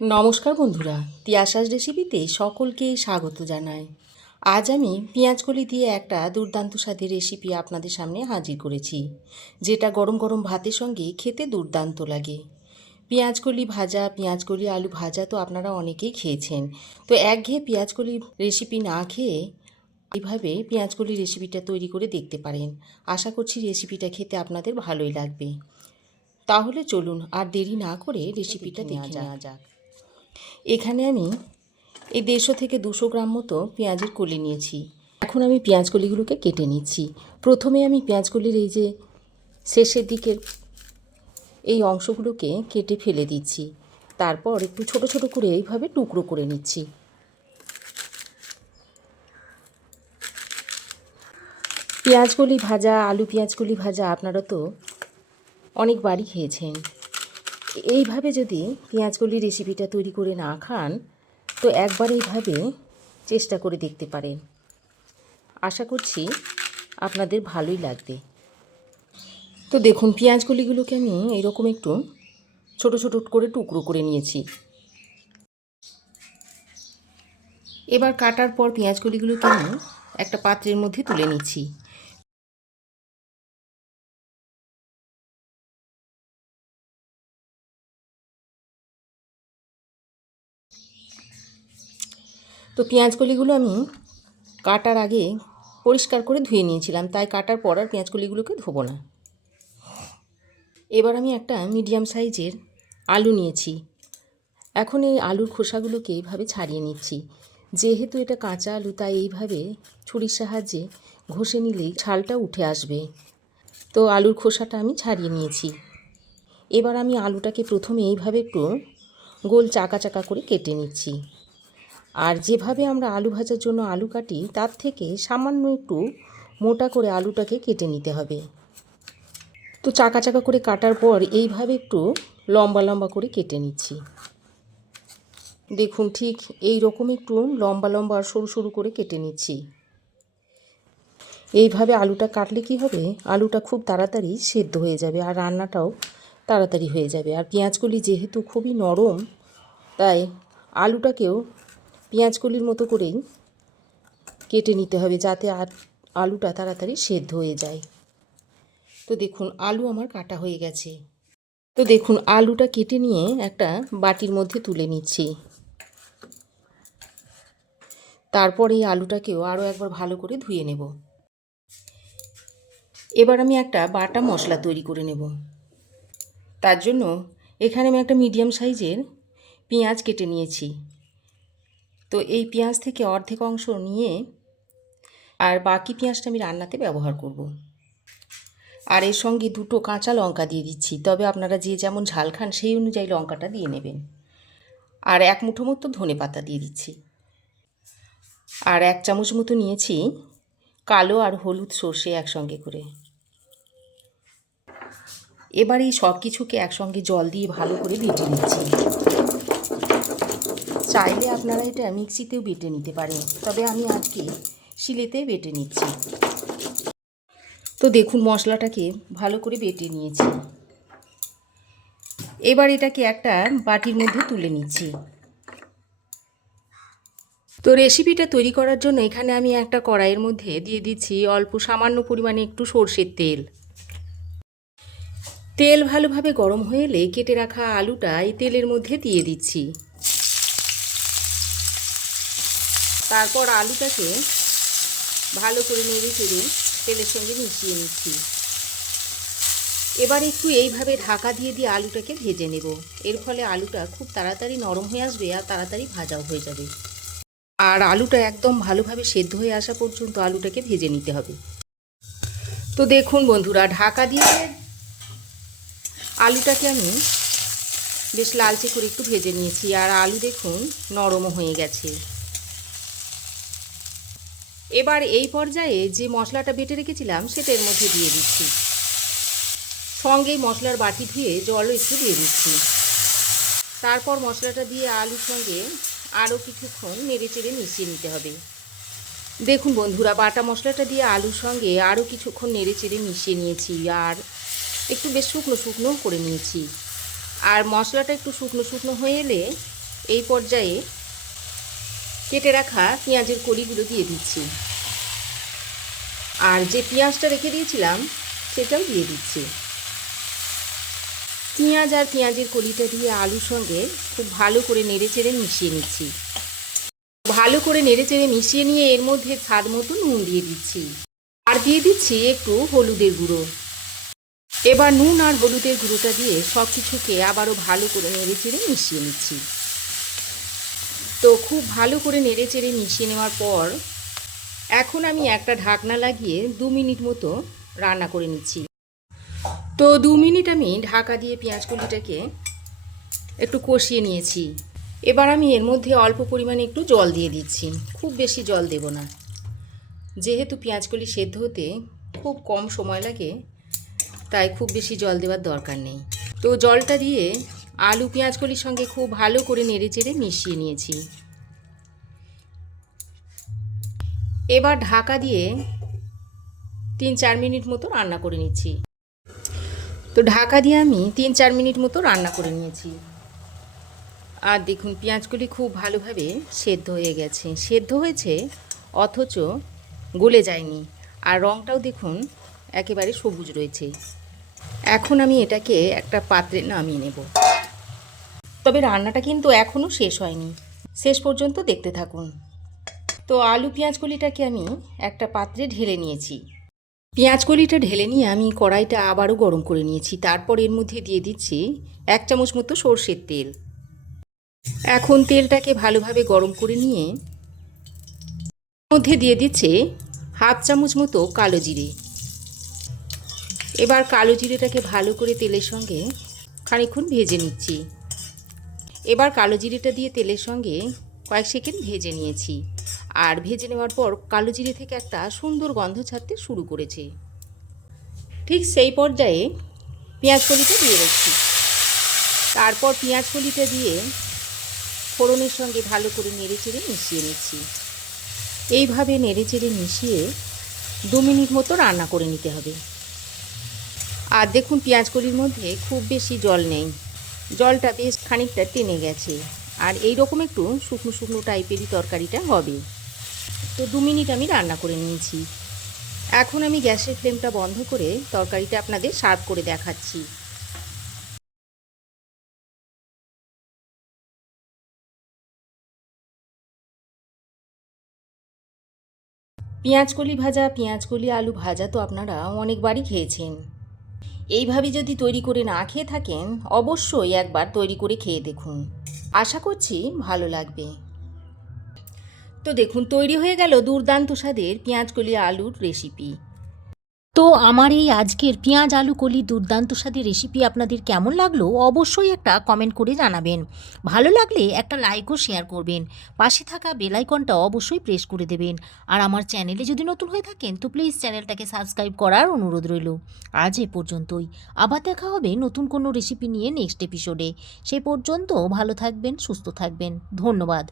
নমস্কার বন্ধুরা, তিয়াশাস রেসিপিতে সকলকে স্বাগত জানাই। আজ আমি পেঁয়াজকলি দিয়ে একটা দুর্দান্ত স্বাদের রেসিপি আপনাদের সামনে হাজির করেছি, যেটা গরম গরম ভাতের সঙ্গে খেতে দুর্দান্ত লাগে। পেঁয়াজকলি ভাজা, পেঁয়াজকলি আলু ভাজা তো আপনারা অনেকেই খেয়েছেন। তো একঘেয়ে পেঁয়াজকলির রেসিপি না খেয়ে এইভাবে পেঁয়াজকলি রেসিপিটা তৈরি করে দেখতে পারেন। আশা করছি রেসিপিটা খেতে আপনাদের ভালোই লাগবে। তাহলে চলুন আর দেরি না করে রেসিপিটা দেখে নেওয়া যাক। এখানে আমি এই 150 থেকে 200 গ্রাম মতো পেঁয়াজের কলি নিয়েছি। এখন আমি পেঁয়াজ কলিগুলোকে কেটে নিচ্ছি। প্রথমে আমি পেঁয়াজ কলির এই যে শেষের দিকের এই অংশগুলোকে কেটে ফেলে দিচ্ছি। তারপর একটু ছোট ছোট করে এইভাবে টুকরো করে নিচ্ছি। পেঁয়াজকলি ভাজা, আলু পেঁয়াজকলি ভাজা আপনারা তো অনেকবারই খেয়েছেন। এইভাবে যদি পেঁয়াজকলি রেসিপিটা তৈরি করে না খান তো একবার এইভাবে চেষ্টা করে দেখতে পারেন। আশা করছি আপনাদের ভালোই লাগবে। তো দেখুন, পেঁয়াজকলিগুলোকে আমি এইরকম একটু ছোট ছোট করে টুকরো করে নিয়েছি। এবার কাটার পর পেঁয়াজকলিগুলোকে আমি একটা পাত্রের মধ্যে তুলে নিচ্ছি। তো পেঁয়াজকলিগুলো আমি কাটার আগে পরিষ্কার করে ধুয়ে নিয়েছিলাম, তাই কাটার পর আর পেঁয়াজকলিগুলোকে ধোবো না। এবার আমি একটা মিডিয়াম সাইজের আলু নিয়েছি। এখন এই আলুর খোসাগুলোকে এইভাবে ছাড়িয়ে নিচ্ছি। যেহেতু এটা কাঁচা আলু, তাই এইভাবে ছুরির সাহায্যে ঘষে নিলেই ছালটা উঠে আসবে। তো আলুর খোসাটা আমি ছাড়িয়ে নিয়েছি। এবার আমি আলুটাকে প্রথমে এইভাবে একটু গোল চাকা চাকা করে কেটে নিচ্ছি। আর যেভাবে আমরা আলু ভাজার জন্য আলু কাটি তার থেকে সামান্য একটু মোটা করে আলুটাকে কেটে নিতে হবে। তো চাকা চাকা করে কাটার পর এইভাবে একটু লম্বা লম্বা করে কেটে নিচ্ছি। দেখুন, ঠিক এই রকম একটু লম্বা লম্বা আর সরু সরু করে কেটে নিচ্ছি। এইভাবে আলুটা কাটলে কি হবে, আলুটা খুব তাড়াতাড়ি সেদ্ধ হয়ে যাবে আর রান্নাটাও তাড়াতাড়ি হয়ে যাবে। আর পেঁয়াজকলি যেহেতু খুবই নরম, তাই আলুটাকেও পেঁয়াজকলির মতো করেই কেটে নিতে হবে, যাতে আলুটা তাড়াতাড়ি সেদ্ধ হয়ে যায়। তো দেখুন, আলু আমার কাটা হয়ে গেছে। তো দেখুন, আলুটা কেটে নিয়ে একটা বাটির মধ্যে তুলে নিচ্ছি। তারপর এই আলুটাকেও আরও একবার ভালো করে ধুয়ে নেব। এবার আমি একটা বাটা মশলা তৈরি করে নেব। তার জন্য এখানে আমি একটা মিডিয়াম সাইজের পেঁয়াজ কেটে নিয়েছি। তো এই পেঁয়াজ থেকে অর্ধেক অংশ নিয়ে আর বাকি পেঁয়াজটা আমি রান্নাতে ব্যবহার করব। আর এর সঙ্গে 2টো কাঁচা লঙ্কা দিয়ে দিচ্ছি, তবে আপনারা যে যেমন ঝাল খান সেই অনুযায়ী লঙ্কাটা দিয়ে নেবেন। আর 1 মুঠো মতো ধনে পাতা দিয়ে দিচ্ছি। আর 1 চামচ মতো নিয়েছি কালো আর হলুদ সর্ষে একসঙ্গে করে। এবার এই সব কিছুকে একসঙ্গে জল দিয়ে ভালো করে বেটে নিচ্ছি। চাইলে আপনারা এটা মিক্সিতেও বেটে নিতে পারেন, তবে আমি আজকে শিলেতে বেটে নিচ্ছি। তো দেখুন, মশলাটাকে ভালো করে বেটে নিয়েছি। এবার এটাকে একটা বাটির মধ্যে তুলে নিচ্ছি। তো রেসিপিটা তৈরি করার জন্য এখানে আমি একটা কড়াইয়ের মধ্যে দিয়ে দিচ্ছি অল্প সামান্য পরিমাণে একটু সর্ষের তেল। তেল ভালোভাবে গরম হয়ে এলে কেটে রাখা আলুটা এই তেলের মধ্যে দিয়ে দিচ্ছি। তারপর আলুটাকে ভালো করে নেড়ে চেড়ে তেলের সঙ্গে মিশিয়ে নিচ্ছি। এবার একটু এইভাবে ঢাকা দিয়ে দিয়ে আলুটাকে ভেজে নেব। এর ফলে আলুটা খুব তাড়াতাড়ি নরম হয়ে আসবে আর তাড়াতাড়ি ভাজাও হয়ে যাবে। আর আলুটা একদম ভালোভাবে সেদ্ধ হয়ে আসা পর্যন্ত আলুটাকে ভেজে নিতে হবে। তো দেখুন বন্ধুরা, ঢাকা দিয়ে আলুটাকে আমি বেশ লালচে করে একটু ভেজে নিয়েছি। আর আলু দেখুন নরমও হয়ে গেছে। এবার এই পর্যায়ে যে মশলাটা বেটে রেখেছিলাম সেটা এর মধ্যে দিয়ে দিচ্ছি। সঙ্গেই মশলার বাটি ধুয়ে জলও একটু দিয়ে দিচ্ছি। তারপর মশলাটা দিয়ে আলুর সঙ্গে আরও কিছুক্ষণ নেড়ে চেড়ে মিশিয়ে নিতে হবে। দেখুন বন্ধুরা, বাটা মশলাটা দিয়ে আলুর সঙ্গে আরও কিছুক্ষণ নেড়ে চেড়ে মিশিয়ে নিয়েছি আর একটু বেশ শুকনো শুকনো করে নিয়েছি। আর মশলাটা একটু শুকনো শুকনো হয়ে এলে এই পর্যায়ে কেটে রাখা পেঁয়াজের কলিগুলো দিয়ে দিচ্ছি, আর যে পেঁয়াজটা রেখে দিয়েছিলাম সেটাও দিয়ে দিচ্ছি। পেঁয়াজ আর পেঁয়াজের কলিটা দিয়ে আলুর সঙ্গে খুব ভালো করে নেড়েচেড়ে মিশিয়ে নিচ্ছি। ভালো করে নেড়েচেড়ে মিশিয়ে নিয়ে এর মধ্যে স্বাদ মতো নুন দিয়ে দিচ্ছি, আর দিয়ে দিচ্ছি একটু হলুদের গুঁড়ো। এবার নুন আর হলুদের গুঁড়োটা দিয়ে সব কিছুকে আবারও ভালো করে নেড়েচেড়ে মিশিয়ে নিচ্ছি। তো খুব ভালো করে নেড়েচেড়ে মিশিয়ে নেওয়ার পর এখন আমি একটা ঢাকনা লাগিয়ে 2 মিনিট মতো রান্না করে নিচ্ছি। তো 2 মিনিট আমি ঢাকা দিয়ে পেঁয়াজকলিটাকে একটু কষিয়ে নিয়েছি। এবার আমি এর মধ্যে অল্প পরিমাণে একটু জল দিয়ে দিচ্ছি, খুব বেশি জল দেব না, যেহেতু পেঁয়াজকলি সেদ্ধ হতে খুব কম সময় লাগে, তাই খুব বেশি জল দেওয়ার দরকার নেই। তো জলটা দিয়ে আলু পেঁয়াজকলির সঙ্গে খুব ভালো করে নেড়েচেড়ে মিশিয়ে নিয়েছি। এবার ঢাকা দিয়ে 3-4 মিনিট মতো রান্না করে নিচ্ছি। তো ঢাকা দিয়ে আমি 3-4 মিনিট মতো রান্না করে নিয়েছি। আর দেখুন পেঁয়াজগুলি খুব ভালোভাবে সেদ্ধ হয়ে গেছে, সেদ্ধ হয়েছে অথচ গলে যায়নি, আর রঙটাও দেখুন একেবারে সবুজ রয়েছে। এখন আমি এটাকে একটা পাত্রে নামিয়ে নেব। তবে রান্নাটা কিন্তু এখনও শেষ হয়নি, শেষ পর্যন্ত দেখতে থাকুন। তো আলু পেঁয়াজকলিটাকে আমি একটা পাত্রে ঢেলে নিয়েছি। পেঁয়াজকলিটা ঢেলে নিয়ে আমি কড়াইটা আবারও গরম করে নিয়েছি। তারপর এর মধ্যে দিয়ে দিচ্ছি 1 চামচ মতো সর্ষের তেল। এখন তেলটাকে ভালোভাবে গরম করে নিয়ে মধ্যে দিয়ে দিচ্ছে 1/2 চামচ মতো কালো জিরে। এবার কালো জিরেটাকে ভালো করে তেলের সঙ্গে খানিকক্ষণ ভেজে নিচ্ছি। এবার কালো জিরেটা দিয়ে তেলের সঙ্গে কয়েক সেকেন্ড ভেজে নিয়েছি, আর ভেজে নেওয়ার পর কালো জিরে থেকে একটা সুন্দর গন্ধ ছাড়তে শুরু করেছে। ঠিক সেই পর্যায়ে পেঁয়াজকলিটা দিয়ে দিচ্ছি। তারপর পেঁয়াজকলিটা দিয়ে ফোড়নের সঙ্গে ভালো করে নেড়েচেড়ে মিশিয়ে নিচ্ছি। এইভাবে নেড়েচেড়ে মিশিয়ে 2 মিনিট মতো রান্না করে নিতে হবে। আর দেখুন পেঁয়াজকলির মধ্যে খুব বেশি জল নেই, জলটা বেশ খানিকটা টেনে গেছে, আর এই রকম একটু শুকনো শুকনো টাইপেরই তরকারিটা হবে। তো 2 মিনিট আমি রান্না করে নিয়েছি। এখন আমি গ্যাসের ফ্লেমটা বন্ধ করে তরকারিটা আপনাদের সার্ভ করে দেখাচ্ছি। পেঁয়াজকলি ভাজা, পেঁয়াজকলি আলু ভাজা তো আপনারা অনেকবারই খেয়েছেন। এইভাবে যদি তৈরি করে না খেয়ে থাকেন, অবশ্যই একবার তৈরি করে খেয়ে দেখুন, আশা করছি ভালো লাগবে। তো দেখুন তৈরি হয়ে গেল দুর্দান্ত স্বাদের পেঁয়াজকলি আলুর রেসিপি। তো আমার এই আজকের পেঁয়াজ আলু কলির দুর্দান্ত স্বাদের রেসিপি আপনাদের কেমন লাগলো অবশ্যই একটা কমেন্ট করে জানাবেন। ভালো লাগলে একটা লাইক ও শেয়ার করবেন। পাশে থাকা বেল আইকনটা অবশ্যই প্রেস করে দেবেন। আর আমার চ্যানেলে যদি নতুন হয়ে থাকেন তো প্লিজ চ্যানেলটাকে সাবস্ক্রাইব করার অনুরোধ রইল। আজ এ পর্যন্তই, আবার দেখা হবে নতুন কোনো রেসিপি নিয়ে নেক্সট এপিসোডে। সে পর্যন্ত ভালো থাকবেন, সুস্থ থাকবেন। ধন্যবাদ।